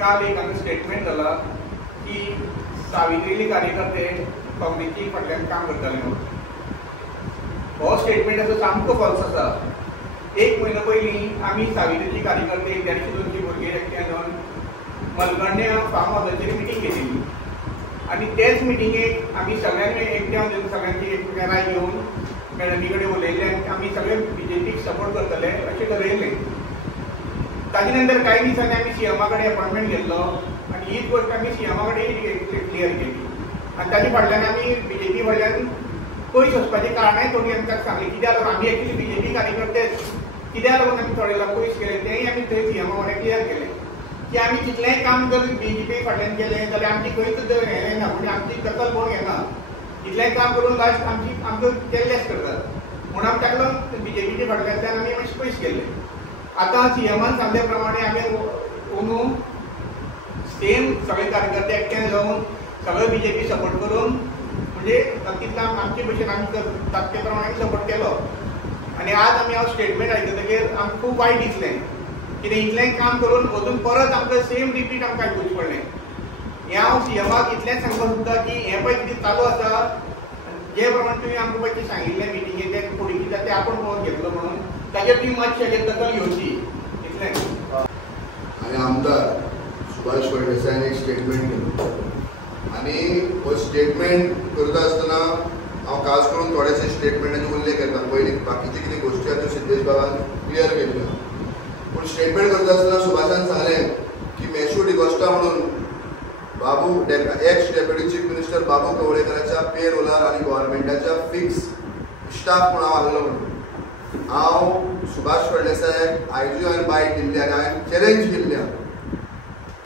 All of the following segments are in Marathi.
काल एक हांगा स्टेटमेंट जाला की सावित्रीले कार्यकर्ते काँग्रेसी फाटल्यान काम करताले म्हणून. हो स्टेटमेंट असो सामको फॉल्स आसा. एक म्हयनो पयलीं आमी सावित्रीचे कार्यकर्ते 150-200 भुरगे एकठांय जावन मलगण्णे फार्म हाऊसाचेर मिटींग घेतिल्ली आनी तेच मिटींगेक आमी सगळ्यांनी एकठांय जावन सगळ्यांची एकमेकांना घेवन मॅडमी कडेन उलयले आनी आमी सगळे बीजेपीक सपोर्ट करतले अशें ठरयलें. ताजे नंतर काही दिसांनी आमी सीएमा कडेन अपॉइंटमेंट घेतलो आनी हीच गोष्ट आमी सीएमा कडेन क्लियर केली आनी ताजे फाटल्यान आमी बीजेपी फाटल्यान पयस वचपाचें कारणाय थोडी आमकां सांगली. कित्याक लागून आमी एक्चुली बीजेपी कार्यकर्ते कित्याक लागून आमी थोडे लोक पयस केले तेंय आमी थंय सीएमा कडेन क्लियर केलें की आमी कितलेंय काम जर बीजेपी फाटल्यान केलें जाल्यार आमची खंयच हें ना म्हणजे आमची दखल कोण घेना. कितलेंय काम करून लास्ट आमकां केल्लेच करतात म्हणून आमी ताका लागून बीजेपीचे फाटल्यान आमी मातशें पयस केल्ले. आतां सीएमान सांगले प्रमाणे आमी अंदू सेम सगळे कार्यकर्ते एकठांय जावन सगळे बीजेपी सपोर्ट करून म्हणजे तितलो आमचे भशेन आमी ताकते प्रमाणे सपोर्ट केलो. आनी आज आमी हांव स्टेटमेंट आयकतकीर आमकां खूब वायट दिसलें कित्याक इतलें काम करून अजून परत आमकां सेम रिपीट आमकां आयकूचें पडलें. हें हांव सीएमाक इतलेंच सांगपाक सोदतां की हें पळय कितें चालू आसा जे प्रमाणे तुवें आमकां पयलीं सांगिल्लें मिटींगेक फुडें कितें तें आपूण पळोवन घेतलो म्हणून ताजेर तुवें मातशें दखल घेवची इतलेंच. आनी आमदार सुभाष फळदेसायान एक स्टेटमेंट केलो आनी हो स्टेटमेंट करता आसतना हांव खास करून थोडेशे स्टेटमेंटाचे उल्लेख करता. पयलीं बाकीचे कितें गोश्टी आसा त्यो सिद्धेश बाबान क्लियर केल्ल्यो पूण स्टेटमेंट करता आसतना सुभाषान सांगलें की मेशू डिकोस्टा म्हणून बाबू एक्स डेप्युटी चीफ मिनिस्टर बाबू कवळेकराच्या पे रोलार आनी गव्हर्मेंटाच्या फिक्स स्टाफ म्हणून हांव आहलो म्हणून. हांव सुभाष फळदेसायाक आयज्यो हांवें बायट दिल्ली आनी हांवें चॅलेंज केल्ल्या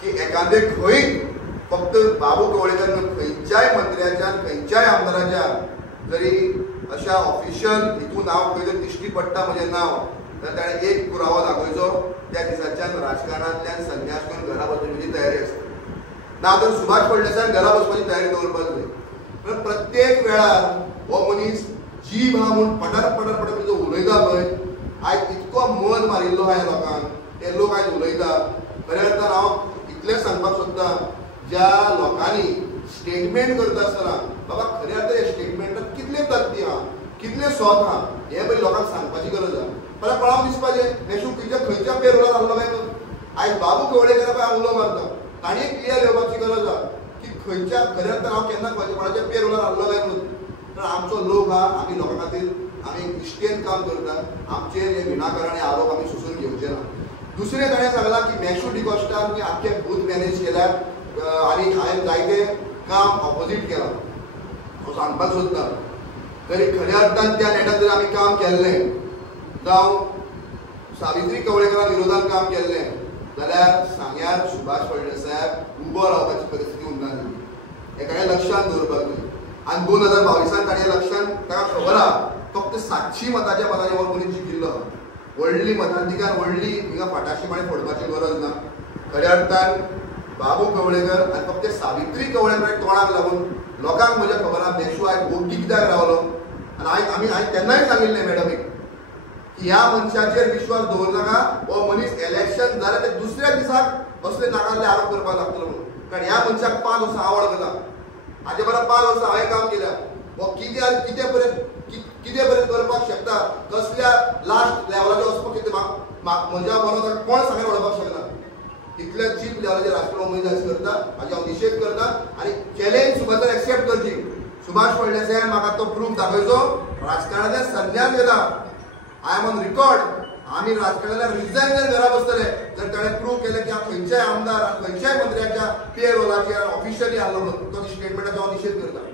की एखादे खंय फक्त बाबू कवळेकर खंयच्याय मंत्र्याच्या खंयच्याय आमदाराच्या जरी अशा ऑफिशियल हितून हांव खंय जर दिश्टी पडटा म्हजें नांव जाल्यार ताणें एक पुरावो दाखोवचो. त्या दिसाच्यान राजकारणांतल्यान संन्यास घेवन घरा वचपाची तयारी आसता ना तर सुभाष फळदेसायान घरा वचपाची तयारी दवरपाक जाय. पण प्रत्येक वेळार हो मनीस जीव हा म्हणून पडर तुजो उलयता पळय आयज इतको मत मारिल्लो आहा लोकांक ते लोक आयज उलयता. खऱ्या अर्थान हांव इतलेंच सांगपाक सोदतां ज्या लोकांनी स्टेटमेंट करता आसतना बाबा खऱ्या अर्थान हे स्टेटमेंटात कितले तथ्य आहा कितले सोद आहा हे पळय लोकांक सांगपाची गरज आहा. मला कळाव दिसपाचें मेशू खंयच्या पेरोलार आहलो काय तो आयज बाबू कवळेकर पळय हांव उलो मारता ताणें क्लियर येवपाची गरज आहा की खंयच्या खऱ्या अर्थान हांव केन्ना कोणाच्या पेरोलार आहलो काय म्हणून. तर आमचो लोक आहा आमी लोकां खातीर आमी निश्टेन काम करता. आमचेर हे विनाकारण हे आरोप आमी सुसून घेवचे ना. दुसरें ताणें सांगलां की मेशू डिकोस्टान तुवें आख्खें बूथ मॅनेज केल्यात आनी हांवें जायतें काम ऑपोजीट केलां हांव सांगपाक सोदतां. तरी खऱ्या अर्थान त्या नेटार जर आमी काम केल्लें जावं सावित्री कवळेकरा विरोधान काम केल्लें जाल्यार सांग्यार सुभाष फळदेसायाक उबो रावपाची परिस्थिती उरना जाली. हें ताणें लक्षांत दवरपाक जाय. आनी 2022 ताणें लक्षांत ताका खबर आहा फक्त 700 मतांच्या मतांनी हो मनीस जिखिल्लो. व्हडली मतांधिकार व्हडली हिंगा फटाशी माळी फोडपाची गरज ना. खऱ्या अर्थान बाबू कवळेकर आनी फक्त सावित्री कवळेकर तोंडाक लागून लोकांक म्हज्या खबर आहा मेशू आयज भोगटी कित्याक रावलो. आनी आमी तेन्नाय सांगिल्लें मॅडमीक की ह्या मनशाचेर विश्वास दवरनाका. हो मनीस इलेक्शन जालें ते दुसऱ्या दिसाक असले नाकातले आरोप करपाक लागतलो म्हणून. कारण ह्या मनशाक 5 वर्सां आवड करता. हाजे बरोबर 5 वर्सां हांवें काम केल्या. हो कितें पर्यंत करपाक शकता कसल्या लास्ट लेवलाचेर वचपाक शकता म्हज्या बरोबर कोण सांगून वडपाक शकना. इतल्या चीप लेवलाचेर राजकारण मनीस आयज करता हाजे हांव निशेध करता आनी चॅलेंज सुभाष एक्सेप्ट करची. सुभाष फळदेसायान म्हाका तो प्रूफ दाखयचो राजकारणाचे संन्यास घेता. I am on record. आमी राजकारणाला रिजायन जर घरा बसतले जर ताणें प्रूफ केलें की हांव खंयच्याय आमदार खंयच्याय मंत्र्याच्या पे रोलाचेर ऑफिशियली आहलो म्हणून तो स्टेटमेंटाचो हांव निशेध करता.